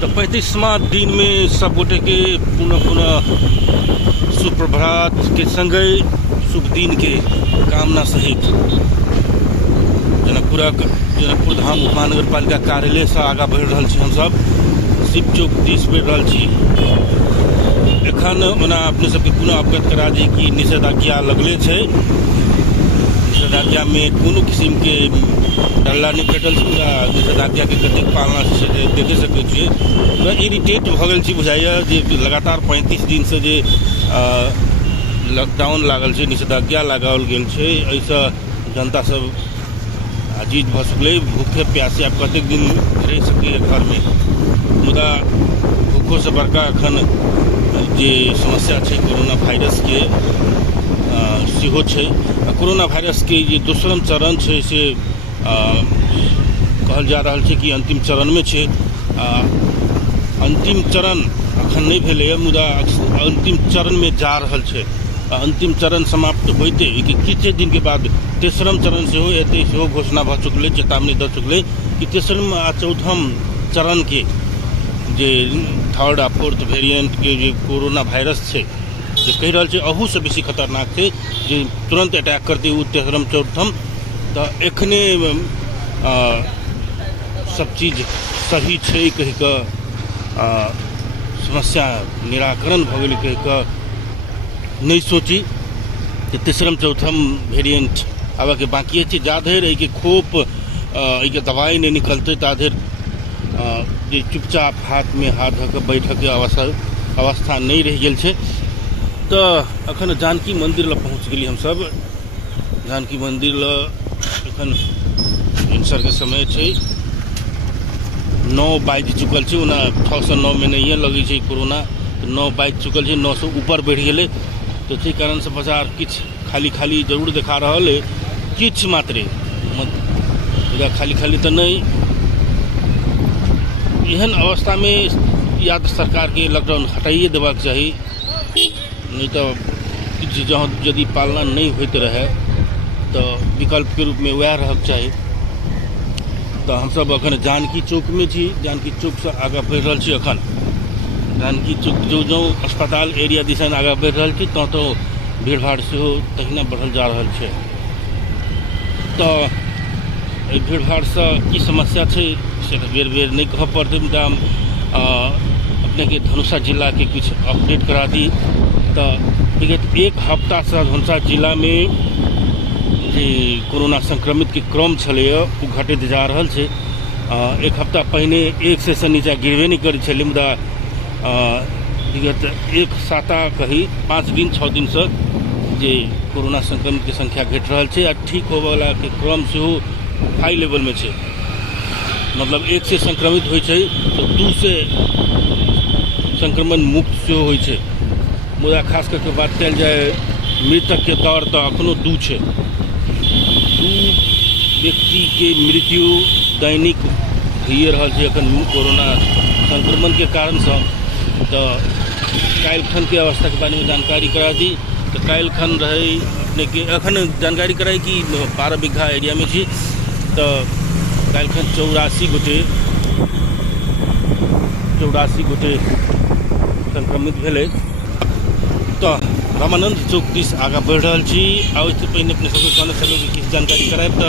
तो 35वां दिन में सब गोटे के पुनः पुनः सुप्रभात के संगे शुभ दिन के कामना सहित जनकपुर धाम उपमहानगर पालिका कार्यालय से आगा बढ़ रहा छी। हम सब शिव चौक दिस बढ़ रहा छी। एखन ओना अपने सबके पुनः अवगत करा दी कि निषेधाज्ञा लगले छे। निषेधाज्ञा में कोनो किस्म के डल्ला नहीं कटल छै। निषेधाज्ञा के कतेक पालना से देखे सकै छियै। पूरा इरिटेट भ गेल छी बुझाइया जे लगातार 35 दिन से जे लॉकडाउन लागल छै, निषेधाज्ञा लगाओल गेल छै, एहिसँ जनता सब अजीज भ सकलै। भूखे प्यासे आब कतेक दिन रहि सकैए घर में। मुदा भूखो से बड़का एखन जे समस्या छै कोरोना वायरस के सेहो छै। कोरोना वायरस के जे दोसरम चरण छै से कहल जा रहल छै कि अंतिम चरण में छै। अंतिम चरण अखन नहीं भेलैए, मुदा अंतिम चरण में जा रहल छै। अंतिम चरण समाप्त होते किछ दिन के बाद तेसरम चरण सेहो एते सेहो घोषणा भ चुकलै, चेतावनी द चुकलै कि तेसरम आ चौथम चरण के जे थर्ड आ फोर्थ वेरिएंट के जे कोरोना वायरस छै जे कहि रहल छै अहू से बेसी खतरनाक छै, जे तुरंत अटैक करते उ तेसरम चौथम। तो एखने सब चीज सही छै कहि कऽ समस्या निराकरण भ गेलै कहि कऽ नहीं सोची कि तेसरम चौथम वेरिएंट आबे के बाकी है। जा धरि एहि के खोप एहि के दवाई नहीं निकलते ता धरि जे चुपचाप हाथ में हाथ धऽ कऽ बैठक के अवस्था नहीं रह गेल छै। तो अखन जानकी मंदिर ल पहुँच गेली हम सब। जानकी मंदिर ल एखन भिनसर के समय छै, 9 बाजि चुकल छै। ओना 6 से 9 में नहीं लगे छै कोरोना, 9 बाजि चुकल छै, 9 से ऊपर बढ़ गेलै। तो ताहि कारण से बाजार किछ खाली खाली जरूर देखा रहल है, किछ मात्रे खाली खाली तो नहीं। एहन अवस्था में या तो सरकार के लॉकडाउन हटाइए देबाक चाही, नहीं तो जहाँ यदि पालना नहीं होते रहे तो विकल्प के रूप में वह रहक चाहिए। तो हम सब अखन जानकी चौक में छी। जानकी चौक से आगे बढ़ रहा छी। अखन जानकी चौक जो अस्पताल एरिया दिसन आगे बढ़ रहा छी तो भीड़ भाड़ से तहिना बढ़ल जा रहा है। तो भीड़ भाड़ से की समस्या छै से बेर बेर नहीं कह पड़ते, मुदा अपने के धनुषा जिला के कुछ अपडेट करा दी। तो विगत एक हफ्ता से धनुषा जिला में जे कोरोना संक्रमित के क्रम छलैए वो घटैत जा रहल छै। एक हफ्ता पहिने 100 से नीचा गिरबे नहीं करै छलै, मुदा विगत एक साता कही 5 दिन 6 दिन से जे कोरोना संक्रमित के संख्या घट रहा है। ठीक होवला के क्रम सेहो हाई लेवल में छै। मतलब 1 से संक्रमित होइ छै तो 2 से संक्रमण मुक्त सेहो होइ छै। मुदा खास करके बात कल जाए मृतक के दर तो अखनो 2 छै। 2 व्यक्ति के मृत्यु दैनिक भइए रहल छै अखन कोरोना संक्रमण के कारण से। तो काल्हिखन के अवस्था के बारे में जानकारी करा दी। तो काल्हिखन रहे अपने के अखन जानकारी कराई कि 12 बीघा एरिया में छी। तो काल्हिखन 84 गोटे संक्रमित भेले। तो रामानंद चौक दिस आगा बढ़ रहा छी। इससे पहले अपने सबके कहना चलो कि किछु जानकारी कराए तो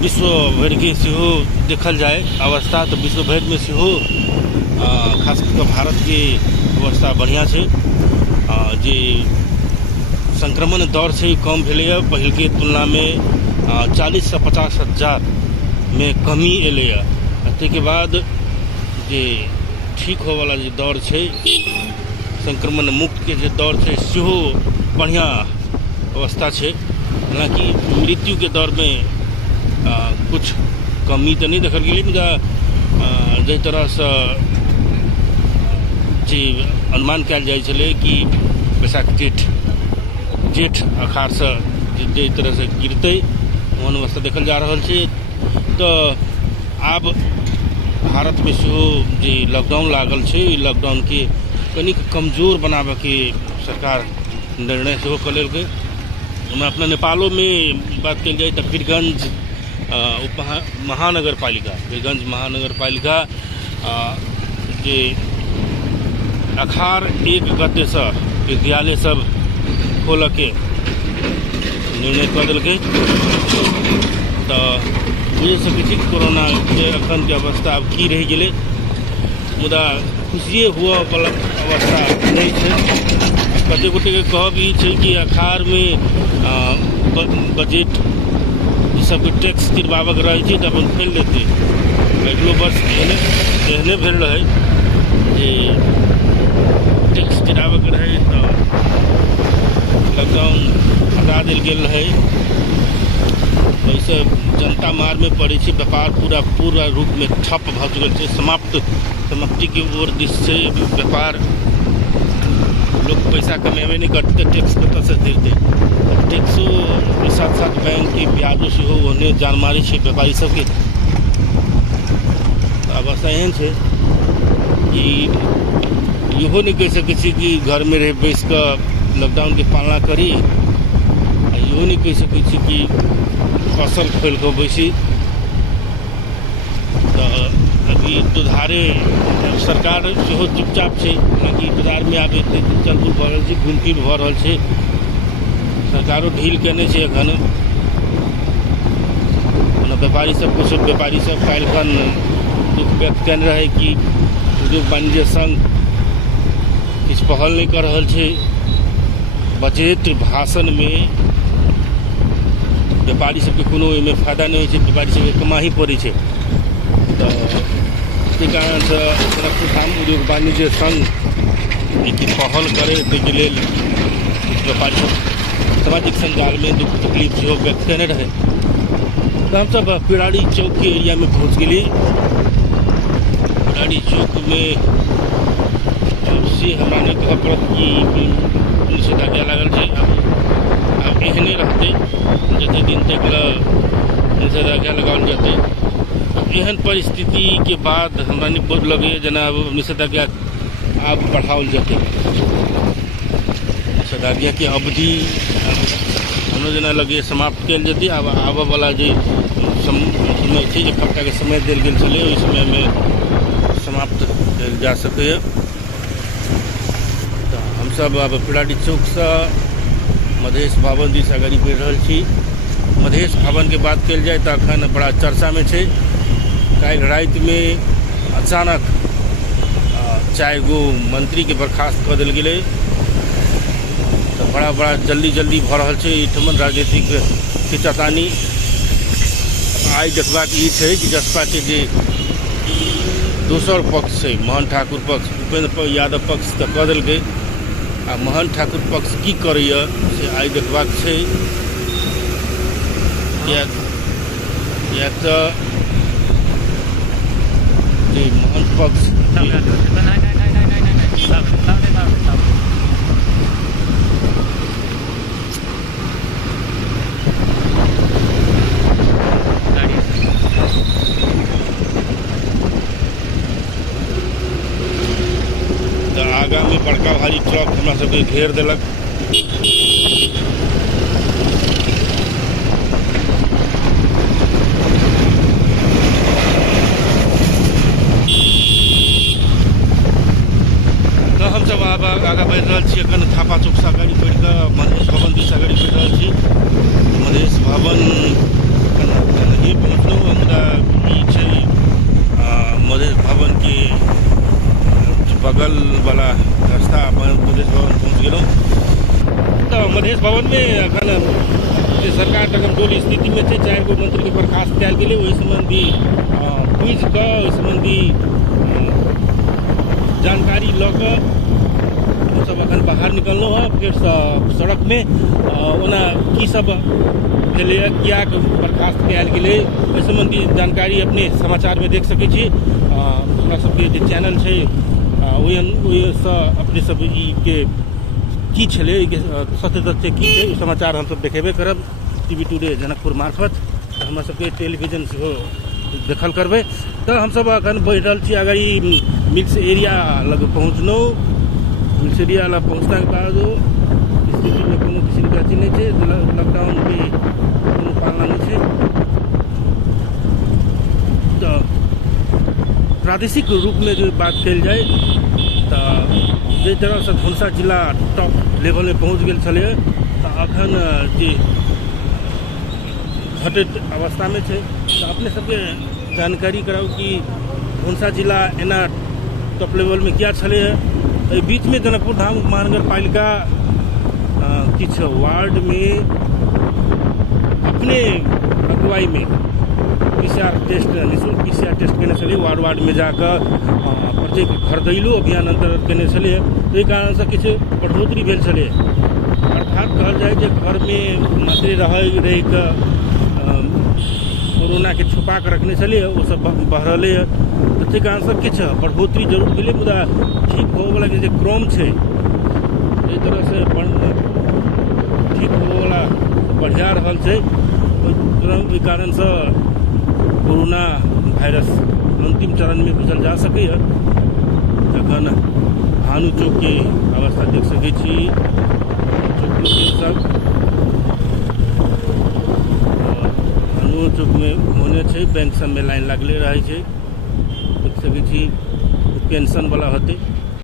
विश्व भर के सेहो देखल जाए अवस्था। तो विश्व भर में सेहो खास कर भारत के अवस्था बढ़िया छै। जे संक्रमण दर से कम भेलैए, पहिल के तुलना में 40 से 50 हजार में कमी एलैए। ताहि के बाद जे ठीक होवाला जे दर छै, संक्रमण मुक्त के जे दर छै सेहो बढ़िया अवस्था छै। हालांकि मृत्यु के दर में कुछ कमी तो नहीं देखल गेलै, मुदा जाहि तरह से जे अनुमान कयल जाइ छलै कि बैसाख जेठ अखाड़ से जे तरह से गिरते ओहन अवस्था देखल जा रहा है। तो आब भारत में सेहो जे लॉकडाउन लागल छै, लॉकडाउन के कनिक कमजोर बनाबे के सरकार निर्णय सेहो कर लेलकै। अपना नेपालों में बात कल जाए तो वीरगंज महानगर पालिका जे अखाड़ 1 गते से विद्यालय सब खोल के निर्णय कर दिल्कै। तो बुझ सकै कोरोना के अखन के अवस्था अब की रह गए, मुदा खुशिये हुआ वाला अवस्था नहीं है। कते गोटे के कहब ई छै कि अखाड़ में बजट सबके टैक्स गिरवाबक रहे छै तो अपन फेल लेते। अगलो वर्ष एहने भेल रहे जे टैक्स गिराबक रहे तो लॉकडाउन हटा दिल गेल रहे। वैसे जनता मार में पड़े छै, व्यापार पूरा रूप में ठप भ चुकल छै, समाप्ति की ओर दिश से व्यापार। लोग पैसा कमेबे नहीं करते, टैक्स कत से देते। टैक्सो के साथ साथ बैंक के ब्याजो से ओहने जान मारी है व्यापारी सबके। अवस्था एहन है कि इहो नहीं कह सकै छी कि घर में रह बैस कर लॉकडाउन के पालना करी, इहो नहीं कह सकै छी कि फसल खोल कर बैसी। तो अभी दुधारे सरकार सेहो चुपचाप है, हालांकि बाजार में आब चलबुल भ रहल छै, घुमफिर भ रहल छै। सरकारों ढील केने छै एखन। व्यापारी सब कुछ व्यापारी सब काल्हिखन दुख व्यक्त केने रहे कि उद्योग वाणिज्य संघ किछु पहल नहीं कर रहल छै। बजट भाषण में व्यापारी सबके कोनो एहिमे फायदा नहीं होइ छै, व्यापारी सबके कमाही पड़ै छै। तो कारण से उद्योग वाणिज्य संघ एक पहल करे के लेल व्यापारी सब सामाजिक संजाल में दुख तकलीफ जो व्यक्त करने रहे। तो हम सब पिराड़ी चौक के एरिया में पहुँच गए। पिराड़ी चौक में से हमरा ने कह पड़त कि निषेधाज्ञा लागल है। अब एहने रहते जते दिन तक निषेधाज्ञा लगाओल जाते। एहन परिस्थिति के बाद हमरा नहीं बोध लगे जना निषेधाज्ञा आप बढ़ाओल जाते। निषेधाज्ञा की अवधि हम जना लगे समाप्त कल जाती। अब आबऽ वाला जो समय है, एक हफ्ता के समय दिल गेल छलै, ओहि समय में समाप्त कल जा सके। तो हम सब अब पिराड़ी चौक से मधेश भवन दिस अगाड़ी बढ़ि रहल छी। मधेश भवन के बात कल जाए तो अखन बड़ा चर्चा में है। कल रात में अचानक 4 गो मंत्री के बर्खास्त कर दिल गए। तो बड़ा जल्दी भ रहल छै ठमन राजनीतिक खिंचातानी। आई देखबाक ई छै कि जसपा के जे दोसर पक्ष है महंत ठाकुर पक्ष, उपेंद्र यादव पक्ष तो कह दिल गए, आ महंत ठाकुर पक्ष की करैया से आई देखबाक छै। या तो महंत पक्ष तो आगा में बड़का भारी ट्रक हमरा सबके घेर देलक। आगा बढ़ रहा छी। अखन थापा चौक से अगाड़ी बढ़ कर मधेश भवन दिस अगाड़ी बढ़ रहा छी। मधेश भवन नहीं पहुँचलूँ, मुदा ई छै मधेश भवन के बगल वाला रास्ता मधेश भवन पहुँच गेलूँ। तो मधेश भवन में अखन सरकार टगमडोल स्थिति में 4 गो मंत्री के बर्खास्त कल गए। वही संबंधी बुझ कर संबंधी जानकारी लऽ सब अखन बाहर निकलना है। फिर सड़क में ओना की सब भेलैया, किया बर्खास्त कयल गेलै, एहि संबंधी जानकारी अपने समाचार में देख सकै छी। हमरा सबके जे चैनल छै ओहिसँ अपने सब ई के की छलै, सत्य तथ्य की छै, समाचार हम सब देखेबे करब टीवी टुडे जनकपुर मार्फत। हमरा सबके टेलीविजन सेहो देखल करबै। तो हम सब अखन बढ़ि रहल छी आगाड़ी मिक्स एरिया लग पहुँचलहुँ। मिक्स एरिया लग पहुँचने के बाद स्थिति में कोनो किसी के अथी नहीं है, लॉकडाउन के कोनो पालना नहीं है। तो प्रादेशिक रूप में जो बात कल जाए तो जे तरह से धनुषा जिला टॉप लेवल में पहुँच गए छे तो अखन जे घटित अवस्था में है तो अपने सबके जानकारी कराओ कि धनुषा जिला एना टॉप लेवल में क्या छे है। बीच में जनकपुर धाम महानगर पालिका किछ वार्ड में अपने अगुवाई में PCR टेस्ट निःशुल्क PCR टेस्ट करने चलिए वार्ड में जाकर प्रत्येक घर दैलो अभियान अंतर्गत करने चलिए तो कारण से किछु बढ़ोतरी भेल छलै अर्थात कहल जाए जे घर में मात्र रह कोरोना के छुपा के रखने चलिए वो सब बहरले तो कारण से किछु बढ़ोतरी जरूर भेलै मुदा ठीक होवला जे क्रम छै एहि तरह से ठीक होवला बढ़िया रहल छै ओहि कारण से कोरोना वायरस अंतिम चरण में घुसल जा सके जखन भानु चौक के अवस्था देख सके छी चौक सब भानु चौक में होने छै बैंक सब में लाइन लागले रहे छै देख सके छी पेंशन वाला होते